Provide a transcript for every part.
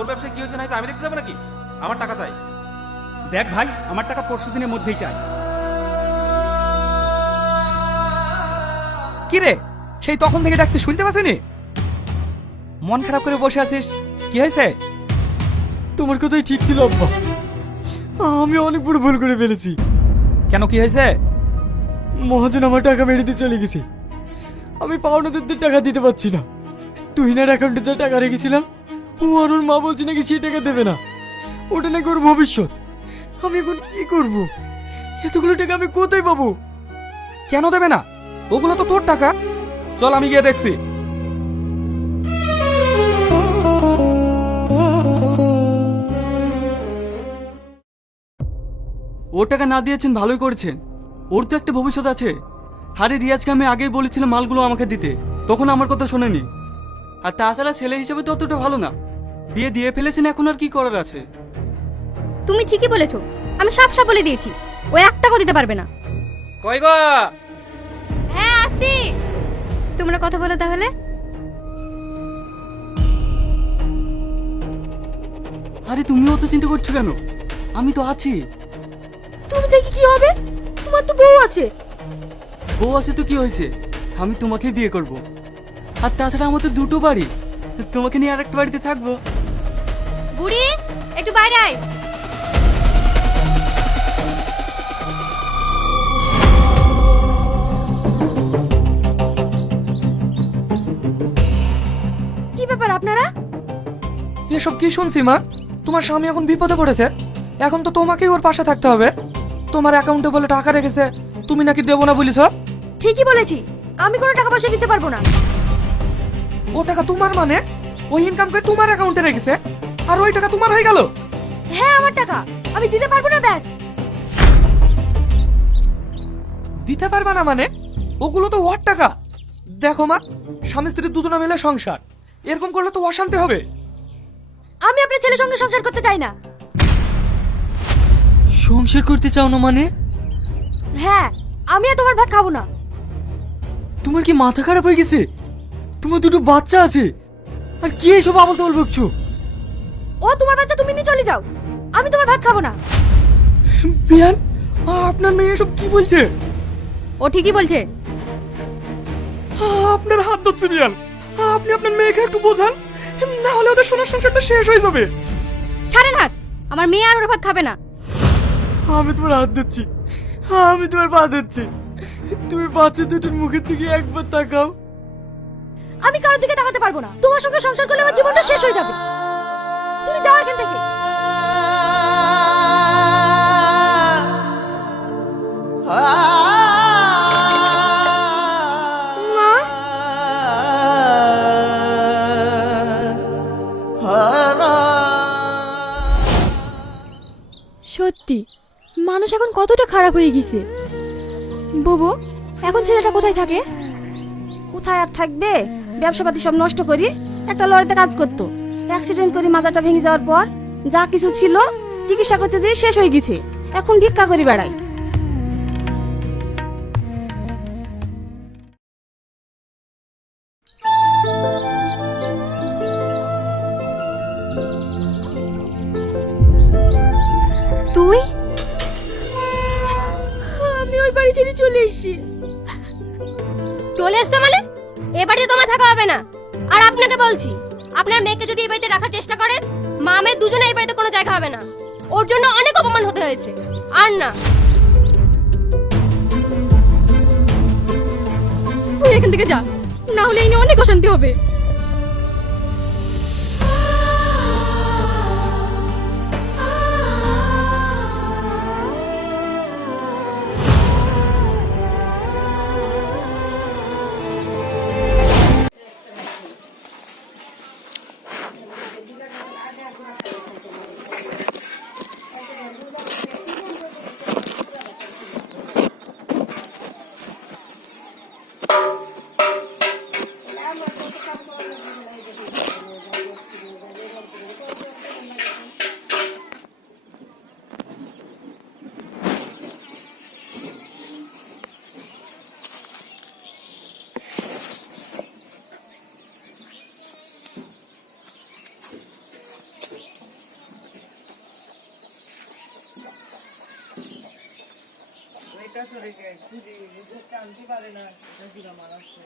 তোর ব্যবসায় কি হয়েছে না হয়েছে আমি দেখতে যাবো নাকি? আমার টাকা চাই। দেখ ভাই, আমার টাকা পরশু দিনের মধ্যেই চাই। কি রে, সেই তখন থেকে ডাকছি শুনতে পাচ্ছিনি? মন খারাপ করে বসে আছিস, কি হয়েছে? তোমার কথাই ঠিক ছিল আব্বা, আমি অনেক বড় ভুল করে ফেলেছি। কেন, কি হয়েছে? মহাজন আমার টাকা মেরে দিয়ে চলে গেছে। আমি পাওনাদারদের টাকা দিতে পারছি না। তুহিনার অ্যাকাউন্টে যা টাকা রেখেছিলাম, ও আর ওর মা বলছে নাকি সেই টাকা দেবে না, ওটা নাকি ওর ভবিষ্যৎ। আমি এখন কি করব? এতগুলো টাকা আমি কোথায় পাবো? কেন দেবে না? ওগুলো তো তোর টাকা। চল আমি গিয়ে দেখছি। ও টাকা না দিয়েছেন ভালোই করেছেন, ওর তো একটা ভবিষ্যৎ আছে। আরে রিয়াজকে আমি আগেই বলেছিলাম মালগুলো আমাকে দিতে, তখন আমার কথা শোনেনি। আর তাছাড়া ছেলে হিসেবে তো অতটা ভালো না। বিয়ে দিয়ে ফেলেছেন, এখন আর কি করার আছে? তুমি ঠিকই বলেছো, আমি সব সব বলে দিয়েছি। ও এক টাকাও দিতে পারবে না। কই গো? হ্যাঁ আসি। তোমরা কথা বলো তাহলে। আরে তুমিও তো চিন্তা করছো কেন? আমি তো আছি। তুমি দেখি কি হবে? তোমার তো বউ আছে। বউ আছে তো কি হয়েছে, আমি তোমাকে বিয়ে করব। আর তাছাড়া আমার তো দুটো বাড়ি, তোমাকে নিয়ে আর একটা বাড়িতে থাকবো। বুড়ি, একটু বাইরে আয়। কি ব্যাপার আপনারা? এসব কি শুনছি মা? তোমার স্বামী এখন বিপদে পড়েছে, এখন তো তোমাকেই ওর পাশে থাকতে হবে। তোমার অ্যাকাউন্টে বলে টাকা রেখেছে, তুমি নাকি দেবো না বলিস। ঠিকই বলেছি, আমি কোনো টাকা পয়সা দিতে পারবো না। ও টাকা তোমার মানে? ওই ইনকাম করে তোমার অ্যাকাউন্টে রেখেছে, আর ওই টাকা তোমার হয়ে গেল? হ্যাঁ আমার টাকা, আমি দিতে পারবো না ব্যাস। দিতে পারবা না মানে? ওগুলো তো ওর টাকা। দেখো মা, স্বামী স্ত্রী দুজনে মিলে সংসার, এরকম করলে তো অশান্তি হবে। আমি আপনার ছেলের সঙ্গে সংসার করতে চাই না। সংসার করতে চাও না মানে? হ্যাঁ, আমি আর তোমার ভাত খাবো না। তোমার কি মাথা খারাপ হয়ে গেছে? তোমার দুটো বাচ্চা আছে, আর কি এসব আবল তাবল বকছো? ও তোমার বাচ্চা, তুমি নিয়ে চলে যাও। আমি তোমার ভাত খাবো না। বিয়ান, আপনার মেয়ে এসব কি বলছে? ও ঠিকই বলছে। আপনার হাত ধরছে বিয়ান, আপনি আপনার মেয়েকে একটু বোঝান, না হলে ওদের সোনার সংসারটা শেষ হয়ে যাবে। ছাড়েন হাত, আমার মেয়ে আর ওর ভাত খাবে না। আমি তোমার হাত ধরছি, আমি তোমার পা ধরছি। তুমি বাচ্চা দুটোর মুখের দিকে একবার তাকাও। আমি কারোর দিকে তাকাতে পারবো না। তোমার সঙ্গে সংসার করলে আমার জীবনটা শেষ হয়ে যাবে। তুমি যাও এখান থেকে। মা, সত্যি মানুষ এখন কতটা খারাপ হয়ে গেছে। বুবু, এখন ছেলেটা কোথায় থাকে? কোথায় আর থাকবে? ব্যবসাপাতি সব নষ্ট করি একটা লরিতে কাজ করতো। অ্যাক্সিডেন্ট করে মাজাটা ভেঙে যাওয়ার পর যা কিছু ছিল চিকিৎসা করতে যেয়ে শেষ হয়ে গেছে। এখন ভিক্ষা করে বেড়াই। তুই? আমি ওই বাড়ি ছেড়ে চলে এসেছি। চলে এসছো মানে? এ বাড়িতে তোমার থাকা হবে না। আর আপনাকে বলছি, আপনার মেয়েকে যদি এই বাড়িতে রাখার চেষ্টা করেন, মা মেয়ে দুজনে এই বাড়িতে কোনো জায়গা হবে না। ওর জন্য অনেক অপমান হতে হয়েছে। আর না, তুই এখান থেকে যা, না হলে এই নিয়ে অনেক অশান্তি হবে। বেচারিকে চুরি করতে আনতে পারে না নাকিরা মারাচ্ছে।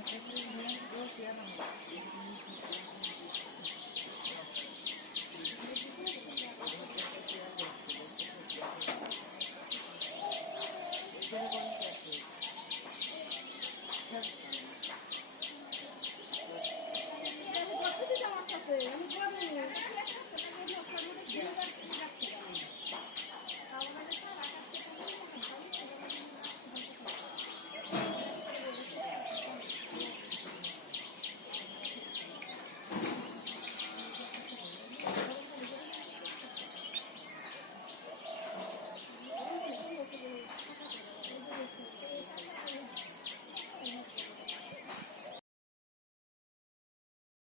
আমাকে একটু